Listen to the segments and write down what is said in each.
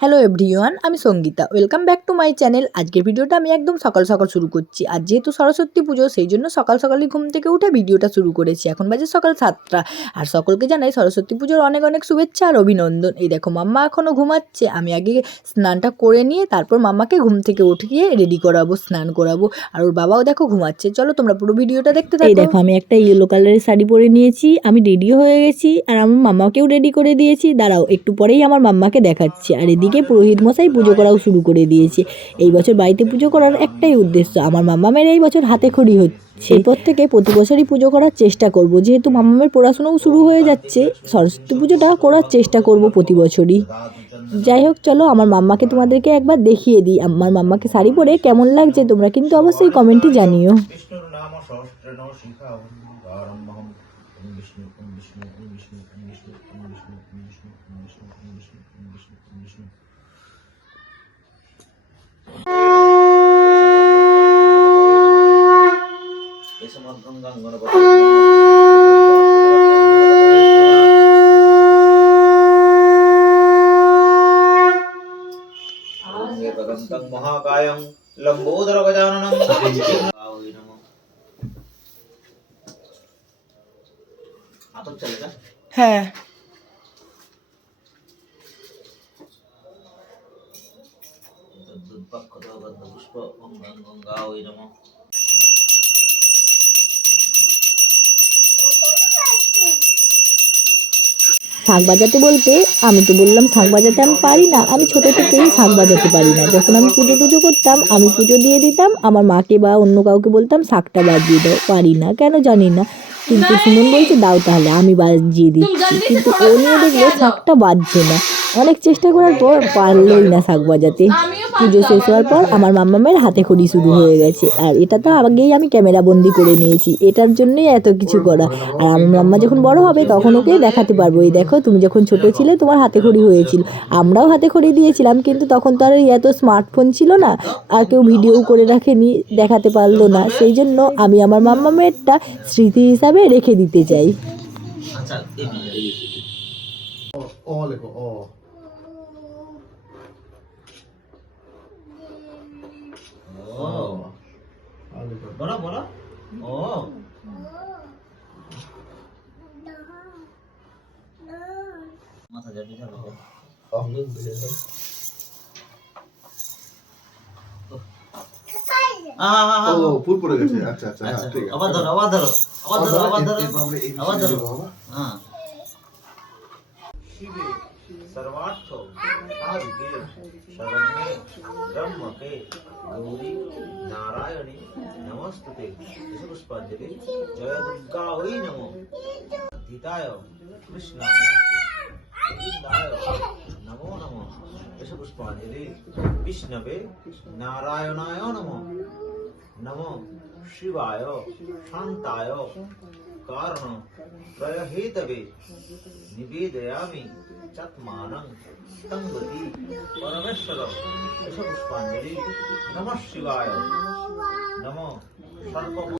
Hello everyone আমি Sangeeta. Welcome back to my channel আজকের ভিডিওটা আমি একদম সকাল সকাল শুরু করছি। আর যেহেতু সরস্বতী পুজো, সেই জন্য সকাল সকালই ঘুম থেকে উঠে ভিডিওটা শুরু করেছি। এখন বাজে সকাল সাতটা। আর সকলকে জানাই সরস্বতী পুজোর অনেক অনেক শুভেচ্ছা আর অভিনন্দন। এই দেখো, মাম্মা এখনও ঘুমাচ্ছে। আমি আগে স্নানটা করে নিয়ে তারপর মাম্মাকে ঘুম থেকে উঠিয়ে রেডি করাবো, স্নান করাবো। আর ওর বাবাও দেখো ঘুমাচ্ছে। চলো তোমরা পুরো ভিডিওটা দেখতে থাকো। এই দেখো, আমি একটা ইয়েলো কালারের শাড়ি পরে নিয়েছি। আমি রেডিও হয়ে গেছি। আর আমার মাম্মাকেও রেডি করে দিয়েছি। দাঁড়াও, একটু পরেই আমার মাম্মাকে দেখাচ্ছি। আর এদিকে পুরোহিত মশাই পুজো করাও শুরু করে দিয়েছে। এই বছর বাড়িতে পুজো করার একটাই উদ্দেশ্য। আমার মাম্মামের এই বছর হাতে খড়ি হচ্ছে। এরপর থেকে প্রতি বছরই পুজো করার চেষ্টা করব। যেহেতু মাম্মামের পড়াশোনাও শুরু হয়ে যাচ্ছে, সরস্বতী পুজোটা করার চেষ্টা করব প্রতি বছরই। যাই হোক, চলো আমার মাম্মাকে তোমাদেরকে একবার দেখিয়ে দিই। আমার মাম্মাকে শাড়ি পরে কেমন লাগছে তোমরা কিন্তু অবশ্যই কমেন্টে জানিও। महाकाय लंबोदर ओम হ্যাঁ। দুর্ভাগ্য গঙ্গা ওই রকম। শাঁখ বাজাতে বলতে আমি তো বললাম শাঁখ বাজাতে আমি পারি না আমি ছোট থেকেই শাঁখ বাজাতে পারি না। যখন আমি পুজো টুজো করতাম আমি পুজো দিয়ে দিতাম আমার মাকে বা অন্য কাউকে বলতাম শাঁখটা বাজিয়ে দাও। পারি না কেন জানি না। কিন্তু সুমন বলছে দাও তাহলে আমি বাজিয়ে দিচ্ছি। কিন্তু ও নিয়ে দেখলে শাঁখটা বাজছে না। অনেক চেষ্টা করার পর পারলোই না শাঁখ বাজাতে। পুজো শেষ হওয়ার পর আমার মাম্মামের হাতে খড়ি শুরু হয়ে গেছে। আর এটা তো আগেই আমি ক্যামেরা বন্দি করে নিয়েছি। এটার জন্যই এত কিছু করা। আর আমার মাম্মা যখন বড় হবে তখন ওকে দেখাতে পারব। এই দেখো তুমি যখন ছোট ছিলে তোমার হাতে খড়ি হয়েছিল। আমরাও হাতে খড়ি দিয়েছিলাম কিন্তু তখন তো আর এত স্মার্টফোন ছিল না। আর কেউ ভিডিও করে রাখেনি দেখাতে পারল না। সেই জন্য আমি আমার মাম্মামেরটা স্মৃতি হিসাবে রেখে দিতে চাই। মাথা जय दुर्गा वै नमो धीताय कृष्णाय नमो नमः यश पुष्पांजलि विष्णवे नारायणाय नमो नमो शिवाय। शान्ताय कारण प्रयहेतवे निवेदयामि चत्मानं तंगति परमेश्वर यश पुष्पांजलि नमः शिवाय नमो सर्व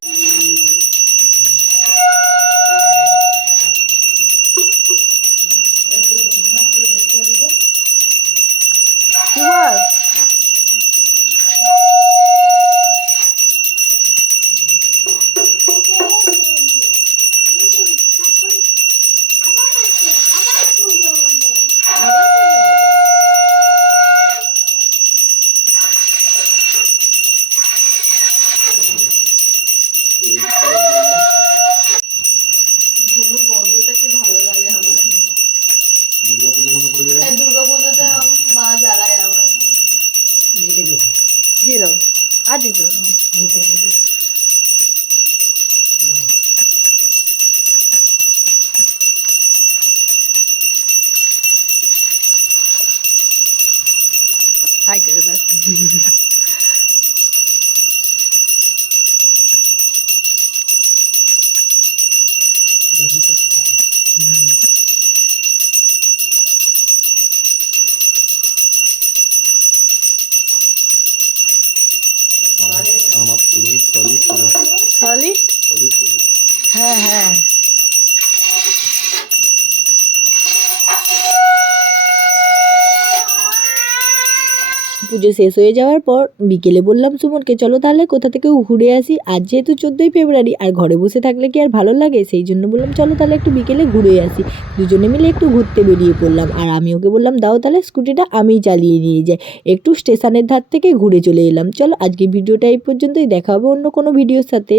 sentido. Hi, goodness. Burayı tarlayıp duruyor. পুজো শেষ হয়ে যাওয়ার পর বিকেলে বললাম সুমনকে, চলো তাহলে কোথা থেকে ঘুরে আসি? আজ যেহেতু চোদ্দোই ফেব্রুয়ারি, আর ঘরে বসে থাকলে কি আর ভালো লাগে? সেই জন্য বললাম, চলো তাহলে একটু বিকেলে ঘুরে আসি। দুজনে মিলে একটু ঘুরতে বেরিয়ে পড়লাম। আর আমি ওকে বললাম, দাও তাহলে স্কুটিটা আমিই চালিয়ে নিয়ে যাই। একটু স্টেশনের ধার থেকে ঘুরে চলে এলাম। চলো আজকে ভিডিওটা এই পর্যন্তই। দেখা হবে অন্য কোনো ভিডিওর সাথে।